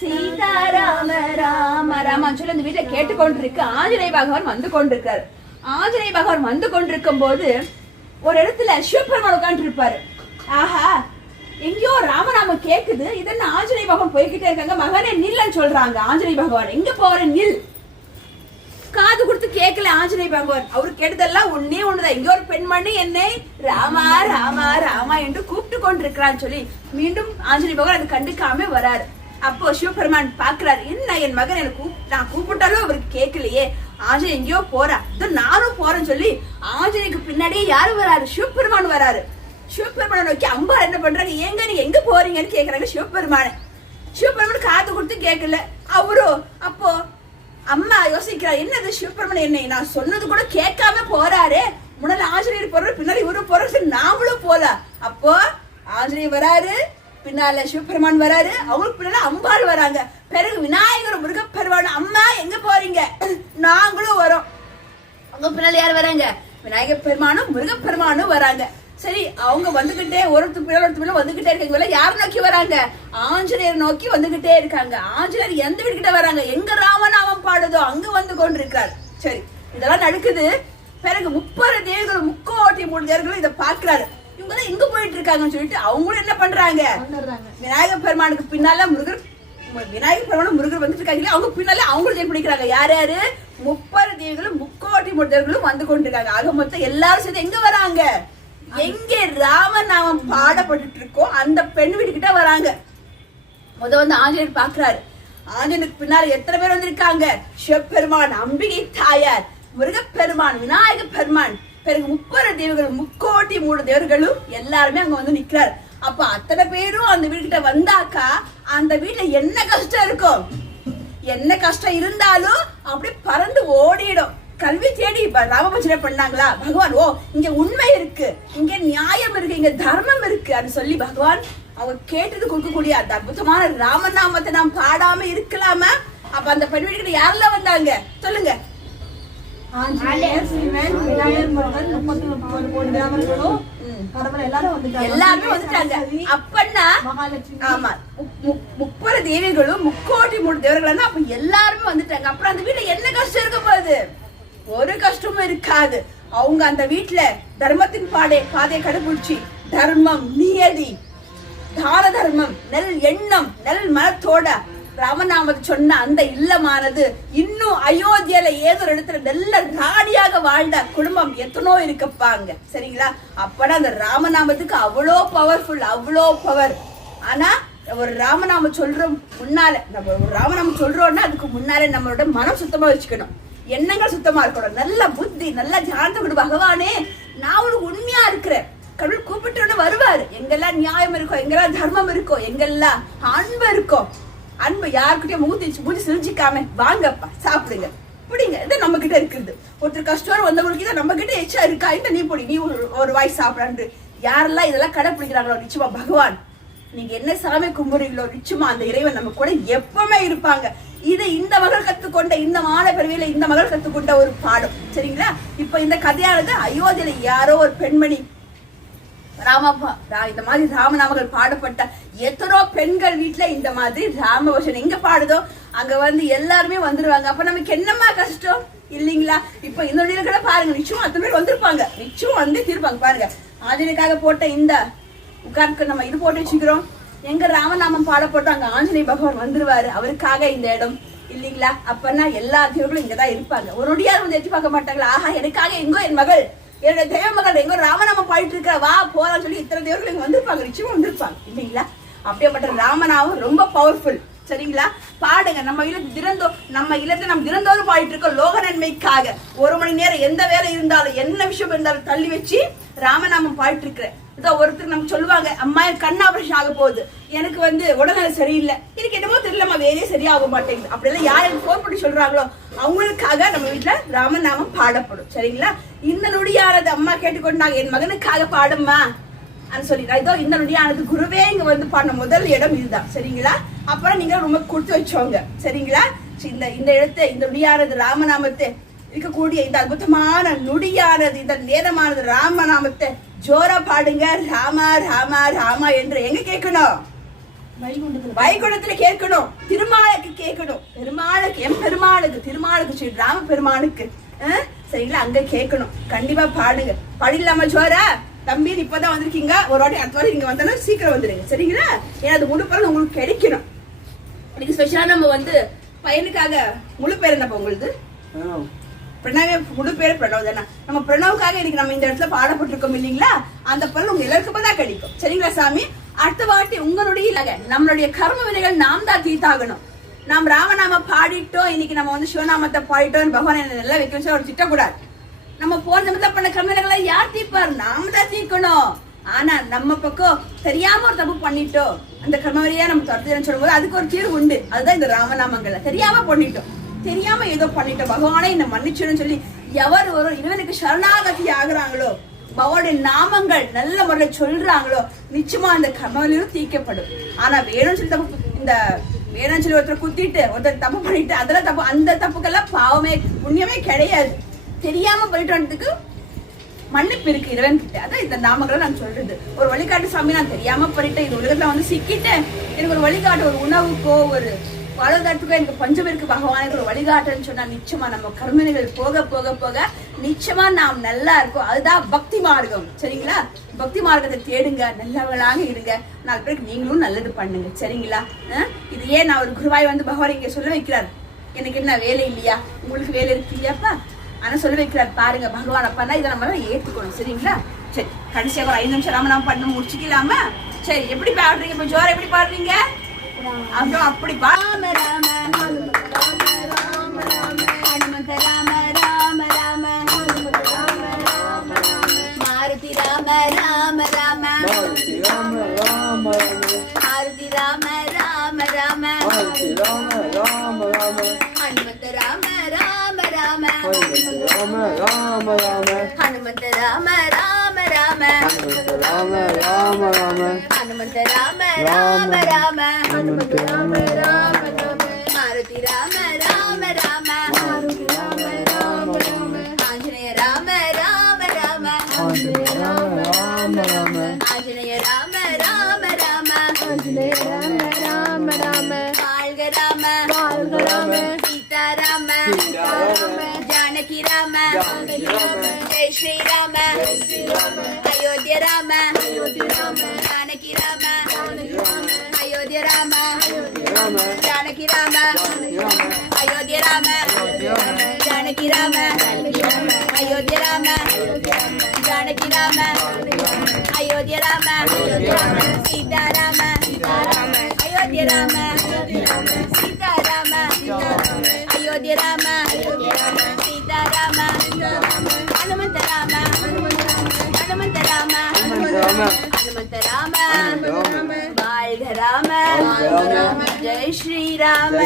சீதாராம ராம ராம சொல்லி அந்த வீட்டுல கேட்டுக்கொண்டிருக்கு. ஆஞ்சநேய பகவான் வந்து கொண்டிருக்காரு. ஆஞ்சநேய பகவான் வந்து கொண்டிருக்கும் போது ஒரு இடத்துல சிவபெருமான் உட்கார்ந்து இருப்பாரு. ஆஹா, எங்கேயோ ராமநாமம் கேக்குது. இதென்ன ஆஞ்சநேய பகவான் போய்கிட்டே இருக்காங்க. மகனே நில்லன்னு சொல்றாங்க. ஆஞ்சநேய பகவான் எங்க போற, நில். காது கொடுத்து கேட்கல ஆஞ்சநேய பகவான். அவரு கேட்டதெல்லாம் ஒன்னே ஒண்ணுதான். எங்க ஒரு பெண்மணி என்னை ராமா ராமா ராமா என்று கூப்பிட்டு கொண்டிருக்கிறான்னு சொல்லி மீண்டும் ஆஞ்சநேய பகவான் அது கண்டுக்காம வராரு. அப்போ சிவபெருமான் பாக்குறாரு, என்ன என் மகன் எனக்கு நான் கூப்பிட்டாலும் அவருக்கு கேட்கலையே, ஆஞ்சநேய எங்கேயோ போறா, நானும் போறேன்னு சொல்லி ஆஞ்சநேயக்கு பின்னாடியே யாரு வராரு, சிவபெருமான் வராரு. சிவபெருமான நோக்கி அம்பாள் என்ன பண்றாங்க, ஏங்க நீங்க எங்க போறீங்கன்னு கேக்குறாங்க சிவபெருமான. சிவபெருமான் காது கொடுத்து கேட்கல. அவரோ அப்போ அம்மா யோசிக்கிறா, என்னது சிவபெருமன் என்னை நான் சொன்னது கூட கேட்காம போறாரு, முன்னாடி ஆஞ்சநேயர் போறாரு, பின்னாடி இவரு போறாரு, நாமளும் போல. அப்போ ஆஞ்சநேயர் வராரு, பின்னால சிவபெருமான் வராரு, அவங்களுக்கு பின்னால அம்பாள் வராங்க. பிறகு விநாயகர் முருகப்பெருமான், அம்மா எங்க போறீங்க, நாங்களும் வரோம். அவங்க பின்னால யார் வராங்க, விநாயகர் பெருமானும் முருகப்பெருமானும் வராங்க. சரி, அவங்க வந்துகிட்டே ஒருத்தர் பின்னால வந்துகிட்டே இருக்காங்க. யார் நோக்கி வராங்க, ஆஞ்சநேயர் நோக்கி வந்துகிட்டே இருக்காங்க. ஆஞ்சநேயர் எந்த வீட்டுக்கிட்ட வராங்க, எங்க ராமநாமம் பாடுதோ அங்க வந்து கொண்டிருக்காரு. சரி, இதெல்லாம் நடக்குது. பிறகு 30 தேவர்கள் 3 தேவர்களும் இதை பாக்குறாரு. இவங்க எங்க போயிட்டு இருக்காங்கன்னு சொல்லிட்டு அவங்களும் என்ன பண்றாங்க, விநாயகர் பெருமானுக்கு பின்னால விநாயகர் பெருமானும் முருகர் வந்துட்டு இருக்காங்க. அவங்க பின்னால அவங்களும் ஜெயில் பிடிக்கிறாங்க. யார் யாரு, 30 தேவர்களும் 3 தேவர்களும் வந்து கொண்டிருக்காங்க. ஆக மொத்தம் எல்லாரும் சேர்ந்து எங்க வராங்க, எங்கே ராமநாமம் பாடப்பட்டு இருக்கோ அந்த பெண் வீட்டுக்கிட்ட வராங்க. வந்து ஆஞ்சநேயர் பாக்குறாரு. ஆஞ்சநேயருக்கு பின்னால எத்தனை பேர் வந்திருக்காங்க, சிவபெருமான், அம்பிகை தாயார், முருகப்பெருமான், விநாயகர் பெருமான், பிறகு 30 தேவர்கள் 3 தேவர்களும் எல்லாருமே அங்க வந்து நிக்கிறாரு. அப்ப அத்தனை பேரும் அந்த வீட்டுக்கிட்ட வந்தாக்கா அந்த வீட்டுல என்ன கஷ்டம் இருக்கும், என்ன கஷ்டம் இருந்தாலும் அப்படியே பறந்து ஓடிடும். கல்வி தேடி ராமபஜனை பண்ணாங்களா பகவான், ஓ இங்க உண்மை இருக்கு, இங்க நியாயம் இருக்கு, இங்க தர்மம் இருக்கு அப்படின்னு சொல்லி பகவான் அவங்க கேட்டது கொடுக்கக்கூடிய அந்த அற்புதமான ராமநாமத்தை நாம் பாடாம இருக்கலாமா? அப்ப அந்த பெண் வீட்டுக்கிட்ட யாரெல்லாம் வந்தாங்க சொல்லுங்க, எல்லாருமே வந்துட்டாங்க. அப்பன்னா ஆமா 30 தேவிகளும் 3 தேவர்கள், அப்ப எல்லாருமே வந்துட்டாங்க. அப்புறம் அந்த வீட்டுல என்ன கஷ்டம் இருக்க போகுது, ஒரு கஷ்டமும் இருக்காது. அவங்க அந்த வீட்டுல தர்மத்தின் பாதையை கடைபிடிச்சு தர்மம், நியதி, தான தர்மம், நெல் எண்ணம், நெல் மனத்தோட ராமநாமத்தை சொன்ன அந்த இல்லமானது இன்னும் அயோத்தியில ஏதோ ஒரு இடத்துல நல்ல ராணியாக வாழ்ந்த குடும்பம் எத்தனோ இருக்கப்பாங்க. சரிங்களா? அப்பனா அந்த ராமநாமத்துக்கு அவ்வளோ பவர்ஃபுல், அவ்வளோ பவர். ஆனா ஒரு ராமநாமம் சொல்றோம் முன்னால, நம்ம ஒரு ராமநாமம் சொல்றோம்னா அதுக்கு முன்னாலே நம்மளோட மனம் சுத்தமா வச்சுக்கணும், எண்ணங்கள் சுத்தமா இருக்கணும், நல்ல புத்தி, நல்ல தியானத்தை கொடு. பகவானே நான் உனக்கு உண்மையா இருக்கிறேன், கடவுள் கூப்பிட்டு வருவாரு. எங்கெல்லாம் நியாயம் இருக்கோ, எங்கெல்லாம் தர்மம் இருக்கோ, எங்கெல்லாம் அன்பு இருக்கோ, அன்பு யாருக்கிட்டயும் மூஞ்சி சிரிச்சிக்காம வாங்கப்பா சாப்பிடுங்க பிடிங்க, இது நம்ம கிட்ட இருக்குது. ஒருத்தர் கஷ்டம் வந்தவங்களுக்கு இதை நம்ம கிட்ட எச்சா இருக்கா, இந்த நீ பொடி, நீ ஒரு வாய் சாப்பிடான்னு யாரெல்லாம் இதெல்லாம் கடைப்பிடிக்கிறாங்களோ நிச்சயமா பகவான், நீங்க என்ன சாமி கும்பிடுறீங்களோ நிச்சயமா அந்த இறைவன் நம்ம கூட எப்பவுமே இருப்பாங்க. இது இந்த மகள் கத்துக்கொண்ட, இந்த மாணவர்வியில இந்த மகள் கத்துக்கொண்ட ஒரு பாடம். சரிங்களா? இப்ப இந்த கதையானது அயோத்தியில யாரோ ஒரு பெண்மணி இந்த மாதிரி ராமநாமங்கள் பாடப்பட்ட எத்தனோ பெண்கள் வீட்டுல இந்த மாதிரி ராமவசனம் எங்க பாடுதோ அங்க வந்து எல்லாருமே வந்துருவாங்க. அப்ப நமக்கு என்னமா கஷ்டம் இல்லீங்களா? இப்ப இந்த கூட பாருங்க, நிச்சயம் அத்தனை பேர் வந்திருப்பாங்க, நிச்சயம் வந்து திருப்பாங்க. பாருங்க, ஆஞ்சநேயருக்காக போட்ட இந்த உட்கார்ந்து நம்ம இது போட்டு வச்சுக்கிறோம், எங்க ராமநாமம் பாடப்பட்டோம் அங்க ஆஞ்சநேய பகவான் வந்துருவாரு, அவருக்காக இந்த இடம் இல்லீங்களா? அப்பன்னா எல்லா தேவர்களும் இங்கதான் இருப்பாங்க. ஒரு நொடியார் வந்து எட்டி பார்க்க மாட்டாங்களா, ஆஹா எனக்காக எங்கோ என் மகள், என்னோட தேவ மகள் எங்கோ ராமநாமம் பாடிட்டு இருக்கிற, வா போறான்னு சொல்லி இத்தனை தேவர்கள் இங்க வந்திருப்பாங்க, நிச்சயமா வந்திருப்பாங்க இல்லீங்களா? அப்படியேப்பட்ட ராமநாமம் ரொம்ப பவர்ஃபுல். சரிங்களா? பாடுங்க. நம்ம இல்லத்தை நம்ம தினந்தோறும் பாடிட்டு இருக்கோம் லோக நன்மைக்காக. 1 மணி நேரம் எந்த வேலை இருந்தாலும் என்ன விஷயம் இருந்தாலும் தள்ளி வச்சு ராமநாமம் பாடிட்டு இருக்கிறேன். ஒருத்தர் நமக்கு சொல்லுவாங்க, அம்மா என் கண் ஆபரேஷன் ஆக போகுது, எனக்கு வந்து உடல்நிலை சரியில்லை, எனக்கு என்னமோ தெரியலம்மா வேலையே சரியாக மாட்டேங்குது, அப்படிலாம் யார் எனக்கு போன் பண்ணி சொல்றாங்களோ அவங்களுக்காக நம்ம வீட்டுல ராமநாமம் பாடப்படும். சரிங்களா? இந்த நொடியானது அம்மா கேட்டுக்கொண்டாங்க, என் மகனுக்காக பாடம்மா சொல்லி இதோ இந்த நொடியானது குருவே இங்க வந்து பாடின முதல் இடம் இதுதான். சரிங்களா? அப்புறம் நீங்க ரொம்ப கொடுத்து வச்சோங்க. சரிங்களா? இந்த இடத்தை, இந்த நொடியானது ராமநாமத்தை இருக்கக்கூடிய இந்த அற்புதமான நொடியானது, இந்த நேரமானது ராமநாமத்தை ஜோரா பாடுங்க. ராமா ராமா ராமா என்று எங்க கேட்கணும், வைகுண்டத்துல கேட்கணும், திருமாலுக்கு கேட்கணும், பெருமாளுக்கு எம் பெருமாளுக்கு திருமாலுக்கு ஸ்ரீ ராம பெருமானுக்கு சரிங்களா, அங்க கேட்கணும். கண்டிப்பா பாடுங்க. பாடிடலாமா ஜோரா? தம்பி இப்பதான் வந்திருக்கீங்க, ஒரு வாட்டி அடுத்த வாட்டி நீங்க வந்தாலும் சீக்கிரம் வந்துடுங்க சரிங்களா, ஏன்னா அது முழு பலன் உங்களுக்கு கிடைக்கணும். இன்னைக்கு ஸ்பெஷலா நம்ம பையனுக்காக முழு பேர் என்னப்பா உங்களுக்கு? பிரணவ முழு பேர் பிரணவ் தானே. நம்ம பிரணவுக்காக இன்னைக்கு நம்ம இந்த இடத்துல பாடப்பட்டிருக்கோம் இல்லைங்களா, அந்த பலன் உங்க எல்லாருக்கும் தான் கிடைக்கும் சரிங்களா சாமி. அடுத்த வாட்டி உங்களுடைய நம்மளுடைய கர்ம வினைகள் நாம் தான் தீர்த்தாகணும். நாம் ராமநாம பாடிட்டோம், இன்னைக்கு நம்ம சிவநாமத்தை பாடிட்டோம், பகவான் என்ன நல்லா வைக்கணும் ஒரு திட்டக்கூடாது. நம்ம போன நிமித்தம் பண்ண கர்ம வினைகளை யார் தீர்ப்பார்? நாம தான் தீர்க்கணும். ஆனா நம்ம பக்கம் தெரியாம ஒரு தப்பு பண்ணிட்டோம், அந்த கர்ம வினையா நம்ம துரத்துன்னு சொல்லும்போது அதுக்கு ஒரு தீர்வு உண்டு. அதுதான் இந்த ராமநாமங்களை தெரியாம பண்ணிட்டோம், தெரியாம ஏதோ பண்ணிட்டோம், பகவானே என்ன மன்னிச்சுன்னு சொல்லி எவர் ஒரு இவனுக்கு சரணாகதி ஆகுறாங்களோ, பகவானுடைய நாமங்கள் நல்ல முறையில சொல்றாங்களோ, நிச்சயமா அந்த கர்மவினையும் தீர்க்கப்படும். ஆனா வேணும்னு சொல்லி தப்பு, இந்த வேணும்னு சொல்லி ஒருத்தர் குத்திட்டு ஒருத்தர் தப்பு பண்ணிட்டு அதெல்லாம் தப்பு, அந்த தப்புக்கெல்லாம் பாவமே புண்ணியமே கிடையாது. தெரியாம போயிட்டு வந்ததுக்கு மன்னிப்பு இருக்கு இறைவன் கிட்ட. அதான் இந்த நாமங்களை நான் சொல்றது. ஒரு வழிகாட்டு சாமி, நான் தெரியாம பண்ணிட்டேன், இந்த உலகத்துல சிக்கிட்டேன், எனக்கு ஒரு வழிகாட்டு, ஒரு உணவுக்கோ ஒரு வாழ்வதற்கோ எனக்கு பஞ்சம் இருக்கு, பகவானுக்கு ஒரு வழிகாட்டுன்னு சொன்னா நிச்சயமா நம்ம கர்மவினைகள் போக போக போக நிச்சயமா நாம் நல்லா இருக்கும். அதுதான் பக்தி மார்க்கம் சரிங்களா. பக்தி மார்க்கத்தை தேடுங்க, நல்லவங்களாக இருங்க, 4 பேருக்கு நீங்களும் நல்லது பண்ணுங்க சரிங்களா. இது ஏன் நான் ஒரு குருவாய் பகவான் இங்க சொல்ல வைக்கிறார், எனக்கு என்ன வேலை இல்லையா, உங்களுக்கு வேலை இருக்கு இல்லையாப்பா, ஆனா சொல்ல வைக்கிறார் பாருங்க. பகவான் அப்பா இதை நம்ம ஏற்றுக்கணும் சரிங்களா. சரி, கடைசியாக ஒரு 5 நிமிஷம் ராமநாம பண்ண முடிச்சுக்கலாமா? சரி, எப்படி பாடுறீங்க இப்ப? ஜோர எப்படி பாடுறீங்க? அப்புறம் அப்படி ராம ராம ஹனுமந்த ராம ராம ஹனுமந்த ராம ராம ராம ஹனுமந்த ராம ராம மாருதி ராம ராம ராம மாருதி ராம ராம மாருதி ராம ராம ராம மாருதி ராம ராம ராம ஹனுமந்த ராம ராம ராம ஹனுமந்த ராம ராம ராம ஹனுமந்த ராம ராம ராம ஹனுமந்த ராம ராம ராம ஹனுமந்த ராம ராம ராம ஹனுமந்த ராம ராம ராம மாருதி ராம ராம ராம மாருதி ராம ராம ராம ஆஞ்சநேய ராம ராம ராம ஆஞ்சநேய ராம ராம ராம ஆஞ்சநேய ராம ராம ராம ஆஞ்சநேய ராம ராம ராம வாழ்க ராம வாழ்க ராம சீதா ராம சீதா ராம ஜானகி ராம ஜானகி ராம ஜெய் ஸ்ரீ ராம ஜெய் ஸ்ரீ ராம அயோத்திய ராம அயோத்திய ராம ஜானகி ராம ஜானகி ராம அயோத்திய ராம அயோத்திய ராம ஜானகி ராம அயோத்திய ராம ஜானகி ராம அயோத்திய ராம ஜானகி ராம அயோத்திய ராம சீதா ராம அயோத்திய ராம சீதா ராம அயோத்திய ராம சீதா ராம ஹனுமந்த ராம ஹனுமந்த ராம ஹனுமந்த ராம வாழ்க ராம ஜெய் ஸ்ரீ ராம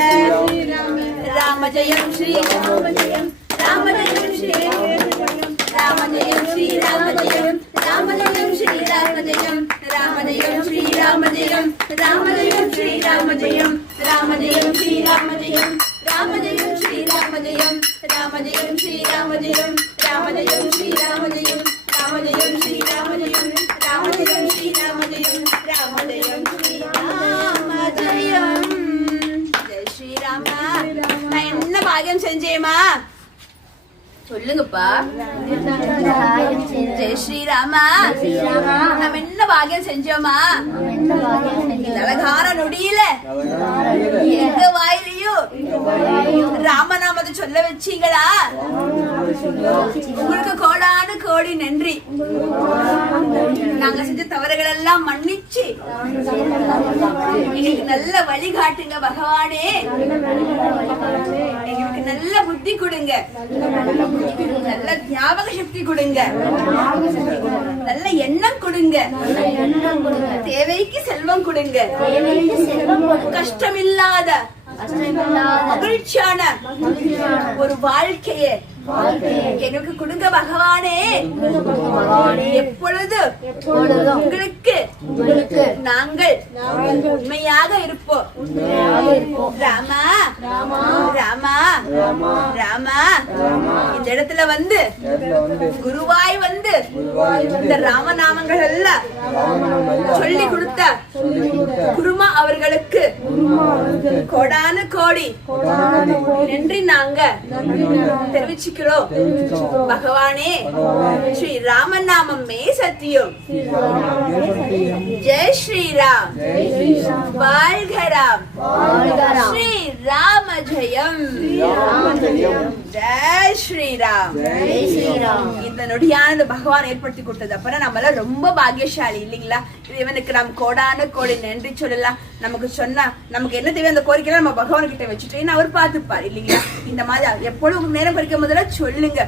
ராம ஜெயம் ஸ்ரீ ராம ஜெயம் ராம ஜெயம் ஸ்ரீ ராம ஜெயம் ஸ்ரீ ராம ஜெயம் ராம ஜெயம் ஸ்ரீ ராம ஜெயம் ராம ஜெயம் ஸ்ரீ ராம ஜெயம் ராம ஜெயம் ஸ்ரீ ராம ஜெயம் ராம ஜெயம் ஸ்ரீ ராம ஜெயம் ராம ஜெயம் ஸ்ரீ ராம ஜெயம் ராம ஜெயம் ஸ்ரீ ராம ஜெயம் ராம ஜெயம் ஸ்ரீ ராம ஜெயம் ராம ஜெயம் ஸ்ரீ ராம ஜெயம் ராம ஜெயம் ஸ்ரீ ராம ஜெயம் ராம ஜெயம் ஸ்ரீ ராம ஜெயம். ஜெய் ஸ்ரீராம. நான் என்ன பாக்கியம் செஞ்சேமா சொல்லுங்கப்பா. ஜெய் ஸ்ரீராமா. நம்ம என்ன பாக்கியம் செஞ்சோமா? அழகான நொடியில எங்க வாயிலையும் ராமநாமத்தை சொல்ல வச்சீங்களா? உங்களுக்கு கோடான கோடி நன்றி. நாங்க செஞ்ச தவறுகள் எல்லாம் மன்னிச்சு எங்களுக்கு நல்ல வழிகாட்டுங்க பகவானே. எங்களுக்கு நல்ல புத்தி கொடுங்க, நல்ல ஞாபக சக்தி கொடுங்க, நல்ல எண்ணம் கொடுங்க, தேவைக்கு செல்வம் கொடுங்க, கஷ்டமில்லாத மகிழ்ச்சியான ஒரு வாழ்க்கையை எங்களுக்கு கொடுங்க பகவானே. எப்பொழுது உங்களுக்கு நாங்கள் உண்மையாக இருப்போம். ராமா ராமா ராமா இந்த இடத்துல வந்து குருவாய் வந்து இந்த ராமநாமங்கள் எல்லாம் சொல்லி கொடுத்த குருமா அவர்களுக்கு கோடானு கோடி நன்றி நாங்க தெரிவிச்சுக்கிறோம். பகவானே, ஸ்ரீ ராமநாமமே சத்தியம். ஜெய் ஸ்ரீராம், வாழ்கராம், ஸ்ரீ ராம ஜெயம், ஜெய் ஸ்ரீராம். இந்த நொடியானது பகவான் ஏற்படுத்தி கொடுத்தது. அப்புறம் நம்ம எல்லாம் ரொம்ப பாக்கியசாலி இல்லைங்களா? இவனுக்கு நாம் கோடான கோடி நன்றி சொல்லலாம். நமக்கு சொன்னா நமக்கு என்ன தேவை அந்த கோரிக்கை நம்ம பகவான் கிட்ட வச்சுட்டு அவர் பார்த்துப்பார் இல்லைங்களா? இந்த மாதிரி எப்பொழுதும் உங்களுக்கு நேரம் பறிக்கும் போதெல்லாம் சொல்லுங்க.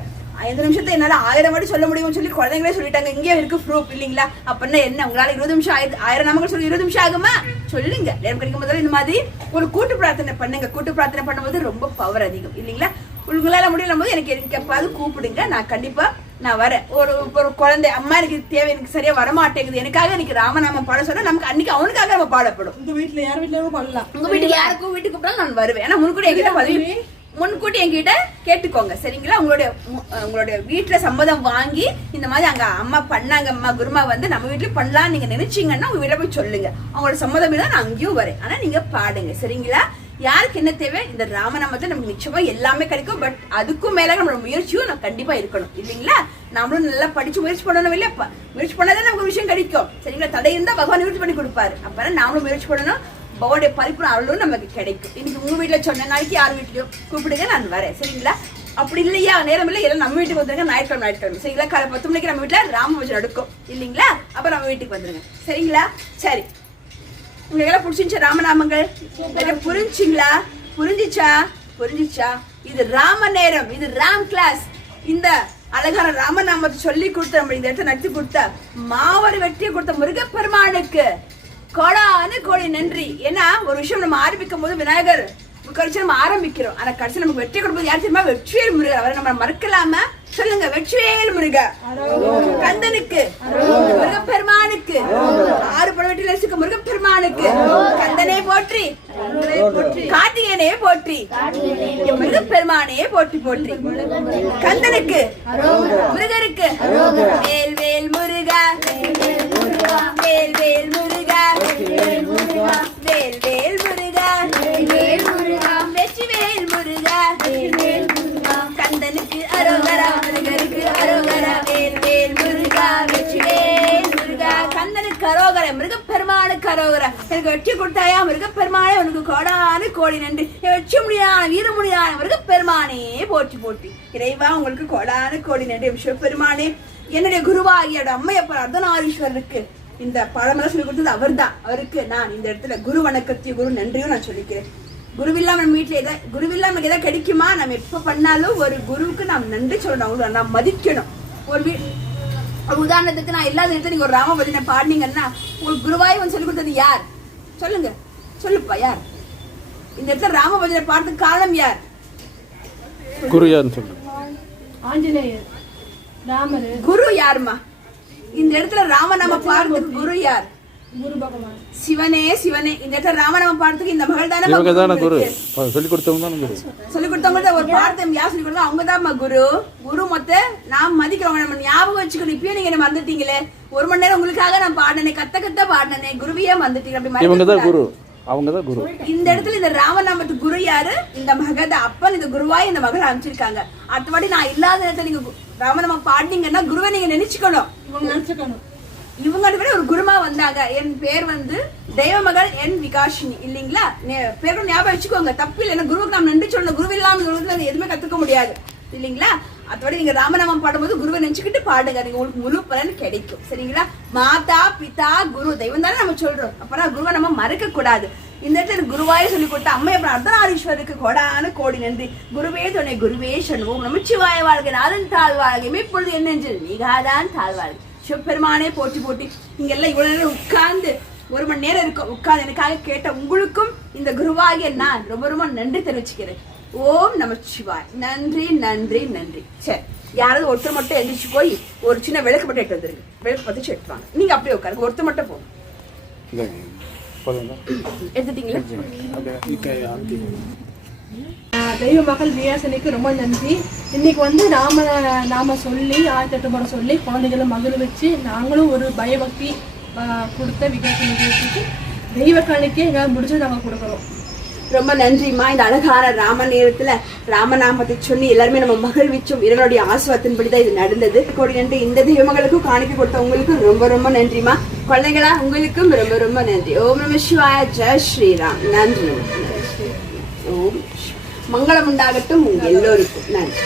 5 நிமிஷத்தை என்னால 1000 வாட்டி சொல்ல முடியும்னு சொல்லி குழந்தைங்களே சொல்லிட்டாங்க. இங்கே இருக்கு ப்ரூஃப் இல்லைங்களா? அப்படின்னா என்ன உங்களால 20 நிமிஷம் 1000 நாமங்கள் சொல்லி 20 நிமிஷம் ஆகுமா? சொல்லுங்க. நேரம் கிடைக்கும் போதெல்லாம் இந்த மாதிரி ஒரு கூட்டு பிரார்த்தனை பண்ணுங்க. கூட்டு பிரார்த்தனை பண்ணும்போது ரொம்ப பவர் அதிகம் இல்லைங்களா? உங்களால முடியல போது எனக்கு எப்பாவது கூப்பிடுங்க. நான் கண்டிப்பா நான் வரேன். ஒரு குழந்தை அம்மா எனக்கு தேவை, எனக்கு சரியா வரமாட்டேங்குது, எனக்காக இன்னைக்கு ராமநாமம் பாட சொன்னா நமக்கு அன்னைக்கு அவனுக்காக நம்ம பாடப்படும். உங்க வீட்டுல யார் வீட்டுல பாடலாம். உங்க வீட்டுக்கு யாருக்கும் வீட்டுக்கு கூப்பிட்டாலும் நான் வருவேன். ஏன்னா முன்கூட்டி என்கிட்ட கேட்டுக்கோங்க சரிங்களா? உங்களுடைய வீட்டுல சம்மதம் வாங்கி இந்த மாதிரி அங்க அம்மா பண்ணாங்க, அம்மா குருமா வந்து நம்ம வீட்டுல பண்ணலாம் நீங்க நினைச்சீங்கன்னா உங்க வீட்டுல போய் சொல்லுங்க. அவங்களோட சம்மதம் தான் நான் அங்கேயும் வரேன். ஆனா நீங்க பாடுங்க சரிங்களா? யாருக்கு என்ன தேவை? இந்த ராமநாமத்தை நமக்கு நிச்சயமா எல்லாமே கிடைக்கும். பட் அதுக்கும் மேல நம்மளோட முயற்சியும் நம்ம கண்டிப்பா இருக்கணும் இல்லைங்களா? நம்மளும் நல்லா படிச்சு முயற்சி பண்ணணும் இல்லையா? முயற்சி பண்ணாதான் நமக்கு விஷயம் கிடைக்கும் சரிங்களா? தடை இருந்தா பகவான் நிவர்த்தி பண்ணி கொடுப்பாரு. அப்பதான் நாமளும் முயற்சி பண்ணணும். பகவானுடைய பரிபூர்ண அருளும் நமக்கு கிடைக்கும். இன்னைக்கு உங்க வீட்டுல சொன்ன நாளைக்கு யார் வீட்லயோ கூப்பிடுங்க, நான் வரேன் சரிங்களா? அப்படி இல்லையா நேரம் இல்லை எல்லாம் நம்ம வீட்டுக்கு வந்துருங்க. ஞாயிற்றுக்கிழமை சரிங்களா? காலை 10 மணிக்கு நம்ம வீட்டுல ராம பூஜை நடக்கும் இல்லைங்களா? அப்ப நம்ம வீட்டுக்கு வந்துருங்க சரிங்களா? சரி, உங்களுக்கு எல்லாம் புரிஞ்சுச்சா ராமநாமங்கள்? புரிஞ்சுங்களா? புரிஞ்சிச்சா? இது ராம நேரம், இது ராம் கிளாஸ். இந்த அழகான ராமநாமத்தை சொல்லி கொடுத்த நம்ம இந்த இடத்த நடத்தி கொடுத்த மாவரி வெற்றியை கொடுத்த முருகப்பெருமானுக்கு கோடானு கோடி நன்றி. ஏன்னா ஒரு விஷயம் நம்ம ஆரம்பிக்கும் போது விநாயகர் கடைசி நம்ம ஆரம்பிக்கிறோம். ஆனா கடைசி நமக்கு வெற்றி கொடுப்பது யார் தெரியுமா? வெற்றிவேல் முருகர். அவரை நம்ம மறக்கலாம? சொல்லுங்க. வெற்றிவேல் முருக கந்தனுக்கு, முருகப்பெருமானுக்கு, 6 படவெட்டில் ரசிக்க முருகப்பெருமானுக்கு கந்தனே போற்றி, கார்த்திகேயனே போற்றி, முருகப்பெருமானே போற்றி போற்றி. கந்தனுக்கு, முருகருக்கு வேல் வேல் முருகா, வேல் வேல் முருகா, வேல் வேல் முருகா, வெற்றிவேல் முருகா, கந்தனுக்கு அரோகரா, முருகருக்கு அரோகரா, வேல் வேல் முருகா, வெற்றிவேல் முருகா. கந்தனுக்கு அரோகரா, முருகப்பெருமானுக்கு அரோகரா. எனக்கு வெற்றி கொடுத்தாயா முருகப்பெருமானே, உனக்கு கோடானு கோடி நன்றி. வெற்றி முடியான வீர முடியான முருகப்பெருமானே போற்றி போற்றி. இறைவா உங்களுக்கு கோடானு கோடி நன்றி. சிவபெருமானே, என்னுடைய குருவாகியோட அம்மையப்பர் அர்த்தநாரீஸ்வரருக்கு இந்த பாடமெல்லாம் சொல்லி கொடுத்தது அவர் தான். அவருக்கு நான் இந்த இடத்துல குரு வணக்கத்தையும் குரு நன்றியும் நான் சொல்லிக்கிறேன். குருவில்லாம நம்ம வீட்டுல குருவில்லாம நமக்கு எதாவது கிடைக்குமா? நம்ம எப்ப பண்ணாலும் ஒரு குருவுக்கு நாம் நன்றி சொல்லணும், அவங்கள நாம் மதிக்கணும். ஒரு உதாரணத்துக்கு நான் இல்லாத நேரத்தில் நீங்க ஒரு ராம பஜனை பாடினீங்கன்னா ஒரு குருவாய் வந்து சொல்லி கொடுத்தது யார்? சொல்லுங்க, சொல்லுப்பா யார்? இந்த இடத்துல ராம பஜனை பாடுறதுக்கு காரணம் யார்? குரு யாருன்னு சொல்லு. ஆஞ்சநேயர், ராமர். குரு யாருமா? இந்த இடத்துல ராமநாம பாடுறதுக்கு குரு யார்? குரு பகவான். சிவனே சிவனே. இந்த இடத்துல ராமநாம பாடுறதுக்கு இந்த மகள் தானே குரு. சொல்லி கொடுத்தவங்க தான் குரு. சொல்லி கொடுத்தவங்க ஒரு பாடத்தை யார் சொல்லி கொடுத்தா அவங்க தான் குரு. குரு மொத்த நாம் மதிக்கிறவங்க. நம்ம ஞாபகம் வச்சுக்கணும். இப்பயும் நீங்க மறந்துட்டீங்களே. 1 மணி நேரம் உங்களுக்காக நான் பாடினேன், கத்த பாடினேன், குருவியே மறந்துட்டீங்க. அப்படி இவங்க தான் குரு, அவங்க தான் குரு. இந்த இடத்துல இந்த ராமநாமத்துக்கு குரு யாரு? இந்த மகத அப்பன் இந்த குருவாய் இந்த மகள் அமைச்சிருக்காங்க. அடுத்தபடி நான் இல்லாத நேரத்துல நீங்க ராமநாமம் பாடினீங்கன்னா குருவை நீங்க நினைச்சுக்கணும். இவங்க நினைச்சுக்கணும். இவங்க ஒரு குருமா வந்தாங்க. என் பேர் வந்து தெய்வமகள் என் விகாஷினி இல்லைங்களா? பேரும் ஞாபகம் வச்சுக்கோங்க, தப்பு இல்லை. ஏன்னா குருவுக்கு நாம் நன்றி சொல்லணும். குரு இல்லாம எதுவுமே கத்துக்க முடியாது இல்லைங்களா? அதோட நீங்க ராமநாமம் பாடும்போது குருவை நினைச்சுக்கிட்டு பாடுங்க. நீங்க உங்களுக்கு முழு பலன் கிடைக்கும் சரிங்களா? மாதா பிதா குரு தெய்வம் தானே நம்ம சொல்றோம். அப்புறம் குருவை நம்ம மறக்க கூடாது. இந்த இடத்துல குருவாயே சொல்லி கொடுத்த அம்மை அப்புறம் அர்த்தநாரீஸ்வரருக்கு கோடான கோடி நன்றி. குருவே துணை, குருவே சண்முகம், நமச்சிவாய வாழ்க, நாதன் தாழ்வாழ்க, இப்பொழுது என்ன மிகாதான் தாழ்வாழ்க. சிவபெருமானே போட்டி போட்டி. இங்க எல்லாம் இவ்வளவு நேரம் உட்கார்ந்து 1 மணி நேரம் இருக்கும் உட்கார்ந்து எனக்காக கேட்ட உங்களுக்கும் இந்த குருவாகிய நான் ரொம்ப ரொம்ப நன்றி தெரிவிச்சுக்கிறேன். ஓம் நமச்சிவாய். நன்றி நன்றி நன்றி. சரி, யாராவது ஒருத்தர் மட்டும் எந்திரிச்சு போய் ஒரு சின்ன விளக்கு மட்டும் எடுத்து வந்துருங்க. விளக்கு பத்தி எடுத்துவாங்க. நீங்க அப்படியே உட்காருங்க. ஒருத்தர் மட்டும் போகும். எடுத்துட்டீங்களா? தெய்வ மகள் வியாசனிக்கு ரொம்ப நன்றி. இன்னைக்கு வந்து நாம சொல்லி 1008 முறை சொல்லி குழந்தைகளை மகிழ வச்சு நாங்களும் ஒரு பயபக்தி கொடுத்த விகாச நிகழ்ச்சிக்கு தெய்வ காணிக்கை எங்களால் முடிஞ்சு நாங்கள் கொடுக்குறோம். ரொம்ப நன்றிம்மா. இந்த அழகான ராம நேரத்துல ராமநாமத்தை சொல்லி எல்லாருமே நம்ம மகிழ்விச்சோம். இதனுடைய ஆசிர்வாதத்தின்படிதான் இது நடந்தது. கோடி நன்றி. இந்த தெய்வங்களுக்கும் காணிக்கை கொடுத்த உங்களுக்கும் ரொம்ப ரொம்ப நன்றிமா. குழந்தைகளா உங்களுக்கும் ரொம்ப ரொம்ப நன்றி. ஓம் நம சிவாய. ஜெய் ஸ்ரீராம். நன்றி. ஓம் மங்களம் உண்டாகட்டும் உங்க எல்லோருக்கும். நன்றி.